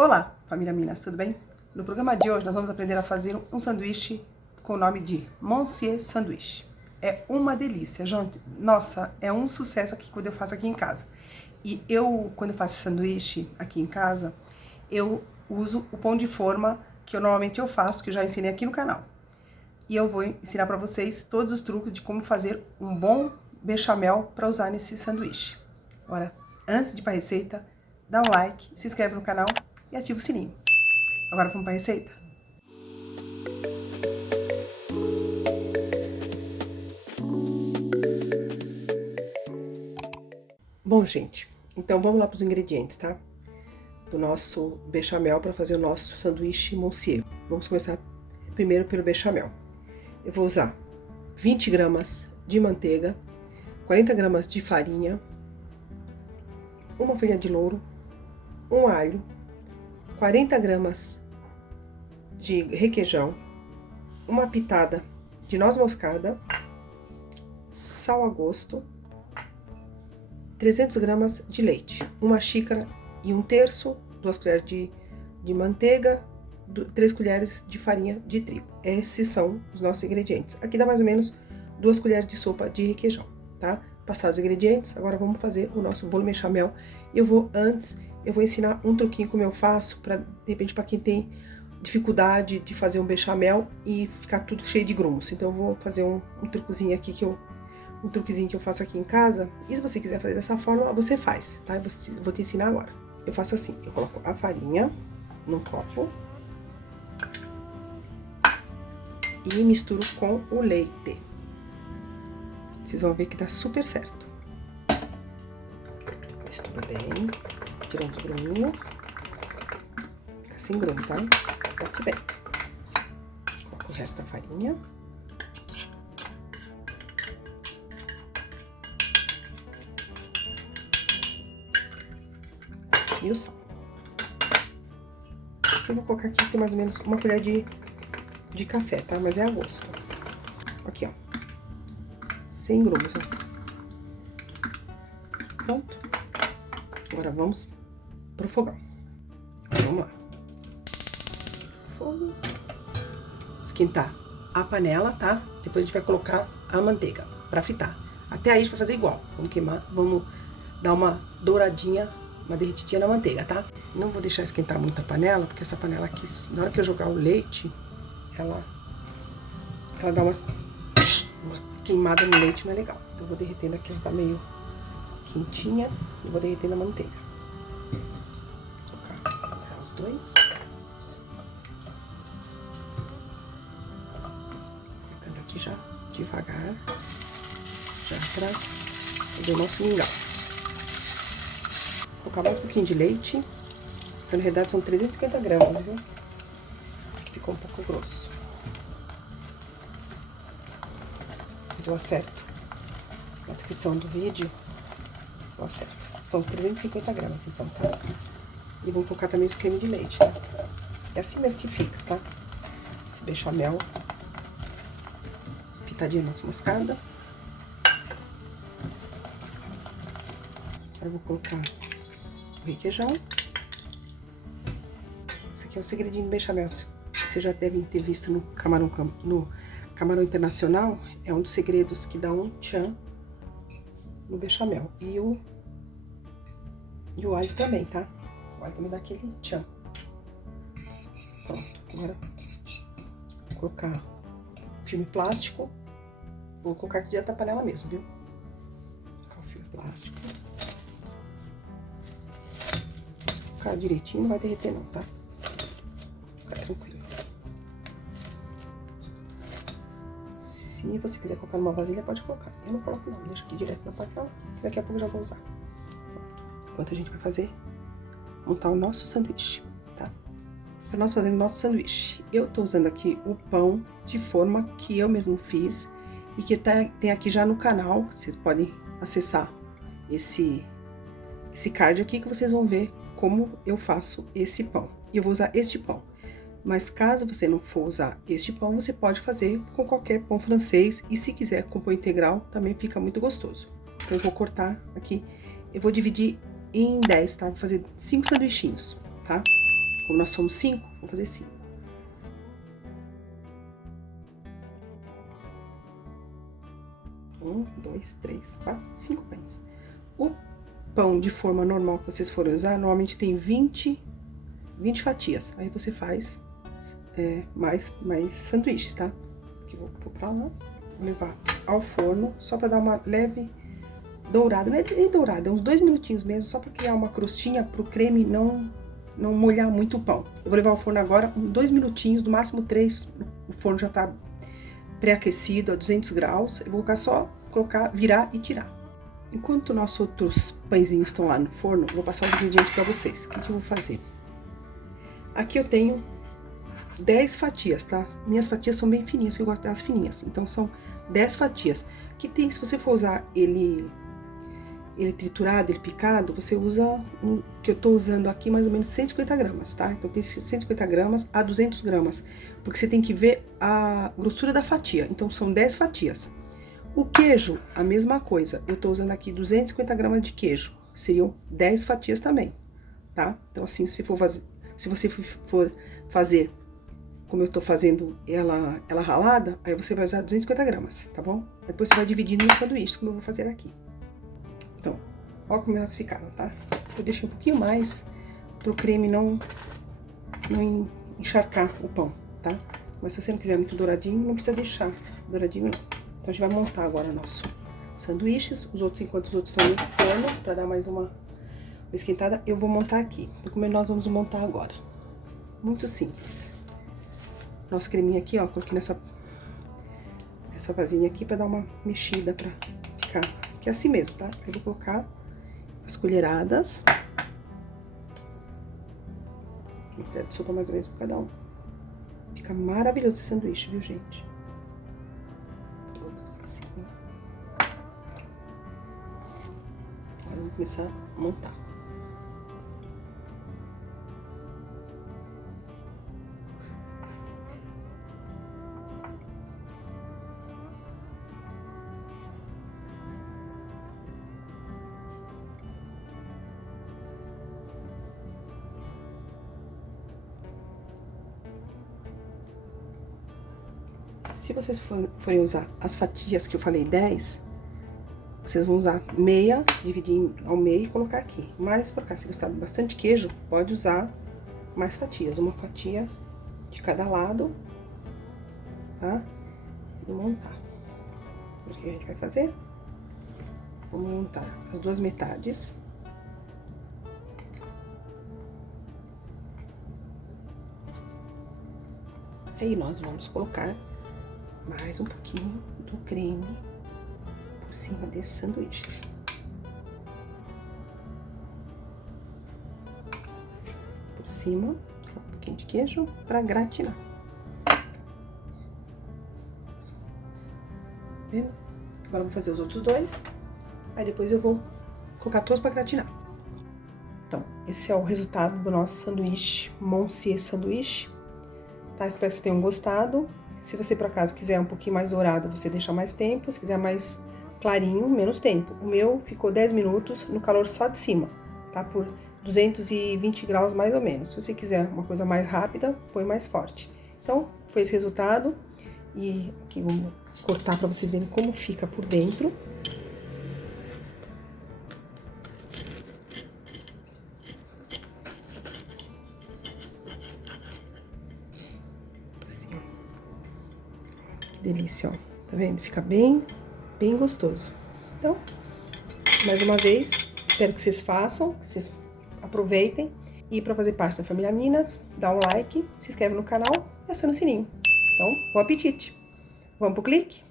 Olá, família Minas, tudo bem? No programa de hoje nós vamos aprender a fazer um sanduíche com o nome de Monsieur Sanduíche. É uma delícia, gente. Nossa, é um sucesso aqui quando eu faço aqui em casa. E quando eu faço sanduíche aqui em casa, eu uso o pão de forma que normalmente eu faço, que eu já ensinei aqui no canal. E eu vou ensinar para vocês todos os truques de como fazer um bom bechamel para usar nesse sanduíche. Agora, antes de ir para a receita, dá um like, se inscreve no canal e ativa o sininho. Agora vamos para a receita? Bom, gente, então vamos lá para os ingredientes, tá? Do nosso bechamel para fazer o nosso sanduíche Monsieur. Vamos começar primeiro pelo bechamel. Eu vou usar 20 gramas de manteiga, 40 gramas de farinha, uma folha de louro, um alho, 40 gramas de requeijão, uma pitada de noz moscada, sal a gosto, 300 gramas de leite, uma xícara e 1/3, 2 colheres de manteiga, 3 colheres de farinha de trigo. Esses são os nossos ingredientes. Aqui dá mais ou menos 2 colheres de sopa de requeijão, tá? Passados os ingredientes, agora vamos fazer o nosso bolo bechamel. Eu vou ensinar um truquinho como eu faço, para de repente para quem tem dificuldade de fazer um bechamel e ficar tudo cheio de grumos. Então eu vou fazer um truquezinho aqui um truquezinho que eu faço aqui em casa. E se você quiser fazer dessa forma, você faz, tá? Eu vou te ensinar agora. Eu faço assim, eu coloco a farinha num copo e misturo com o leite. Vocês vão ver que dá super certo. Mistura bem, tirando os gruminhos. Fica sem grumo, tá? Bate bem. Coloco o resto da farinha. E o sal. Eu vou colocar aqui, tem mais ou menos uma colher de café, tá? Mas é a gosto. Aqui, ó. Sem grumos, ó. Pronto. Agora vamos pro fogão. Vamos lá. Fogo. Esquentar a panela, tá? Depois a gente vai colocar a manteiga pra fritar. Até aí a gente vai fazer igual. Vamos queimar, vamos dar uma douradinha, uma derretidinha na manteiga, tá? Não vou deixar esquentar muito a panela, porque essa panela aqui, na hora que eu jogar o leite, ela dá uma queimada no leite, não é legal. Então eu vou derretendo aqui, ela tá meio quentinha, e vou derretendo a manteiga. Vou colocar os dois. Colocando aqui já devagar, já pra fazer o nosso mingau. Vou colocar mais um pouquinho de leite. Na verdade são 350 gramas, viu? Ficou um pouco grosso. Mas eu acerto. Na descrição do vídeo, eu acerto. São 350 gramas, então, tá? E vou colocar também os creme de leite, tá? É assim mesmo que fica, tá? Esse bechamel. Pitadinha de noz moscada. Agora eu vou colocar o requeijão. Esse aqui é o segredinho do bechamel. Vocês já devem ter visto no Camarão Internacional. É um dos segredos que dá um tchan no bechamel. E o alho também, tá? O alho também dá aquele tchan. Pronto. Agora vou colocar filme plástico. Vou colocar aqui dentro da panela mesmo, viu? Vou colocar o filme plástico. Vou colocar direitinho, não vai derreter não, tá? Fica tranquilo. Se você quiser colocar numa vasilha, pode colocar. Eu não coloco não, deixa aqui direto na panela. Daqui a pouco eu já vou usar. Enquanto a gente vai montar o nosso sanduíche, tá? Para nós fazermos o nosso sanduíche, eu tô usando aqui o pão de forma que eu mesmo fiz e que tem aqui já no canal. Vocês podem acessar esse card aqui que vocês vão ver como eu faço esse pão. E eu vou usar este pão. Mas caso você não for usar este pão, você pode fazer com qualquer pão francês. E se quiser com pão integral, também fica muito gostoso. Então eu vou cortar aqui, eu vou dividir em 10, tá? Vou fazer 5 sanduichinhos, tá? Como nós somos 5, vou fazer 5. 1, 2, 3, 4, 5 pães. O pão de forma normal que vocês forem usar, normalmente tem 20 fatias. Aí você faz mais sanduíches, tá? Aqui eu vou pôr pra lá, vou levar ao forno, só pra dar uma leve dourada. Não é dourada, é uns 2 minutinhos mesmo, só pra criar uma crostinha pro creme não molhar muito o pão. Eu vou levar ao forno agora, 2 minutinhos, no máximo 3, o forno já tá pré-aquecido a 200 graus. Eu vou colocar, virar e tirar. Enquanto nossos outros pãezinhos estão lá no forno, eu vou passar os ingredientes para vocês. O que eu vou fazer? Aqui eu tenho 10 fatias, tá? Minhas fatias são bem fininhas, que eu gosto delas fininhas. Então, são 10 fatias. Que tem, se você for usar ele triturado, ele picado, você usa que eu tô usando aqui mais ou menos 150 gramas, tá? Então tem 150 gramas a 200 gramas, porque você tem que ver a grossura da fatia. Então são 10 fatias. O queijo, a mesma coisa. Eu tô usando aqui 250 gramas de queijo, seriam 10 fatias também, tá? Então assim, se você for fazer como eu tô fazendo ela ralada, aí você vai usar 250 gramas, tá bom? Depois você vai dividindo no sanduíche, como eu vou fazer aqui. Então, ó como elas ficaram, tá? Eu deixei um pouquinho mais pro creme não encharcar o pão, tá? Mas se você não quiser muito douradinho, não precisa deixar douradinho, não. Então, a gente vai montar agora nosso sanduíches. Enquanto os outros estão no forno, pra dar mais uma esquentada, eu vou montar aqui. Então, como nós vamos montar agora? Muito simples. Nosso creminho aqui, ó, coloquei nessa vasilha aqui pra dar uma mexida, pra ficar... Que é assim mesmo, tá? Eu vou colocar as colheradas. Uma colher de sopa mais ou menos por cada um. Fica maravilhoso esse sanduíche, viu, gente? Todos assim. Agora vamos começar a montar. Se vocês forem usar as fatias que eu falei, 10, vocês vão usar meia, dividir ao meio e colocar aqui. Mas, por cá, se gostar bastante queijo, pode usar mais fatias. Uma fatia de cada lado, tá? E montar. O que a gente vai fazer? Vamos montar as duas metades. Aí, nós vamos colocar mais um pouquinho do creme por cima desses sanduíches. Por cima, um pouquinho de queijo para gratinar. Vendo? Agora eu vou fazer os outros dois. Aí depois eu vou colocar todos para gratinar. Então, esse é o resultado do nosso sanduíche, Monsieur Sanduíche. Tá? Espero que vocês tenham gostado. Se você, por acaso, quiser um pouquinho mais dourado, você deixa mais tempo. Se quiser mais clarinho, menos tempo. O meu ficou 10 minutos no calor só de cima, tá? Por 220 graus mais ou menos. Se você quiser uma coisa mais rápida, põe mais forte. Então, foi esse resultado. E aqui vamos cortar para vocês verem como fica por dentro. Delícia, ó. Tá vendo? Fica bem gostoso. Então, mais uma vez, espero que vocês façam, que vocês aproveitem. E para fazer parte da família Minas, dá um like, se inscreve no canal e aciona o sininho. Então, bom apetite! Vamos pro clique?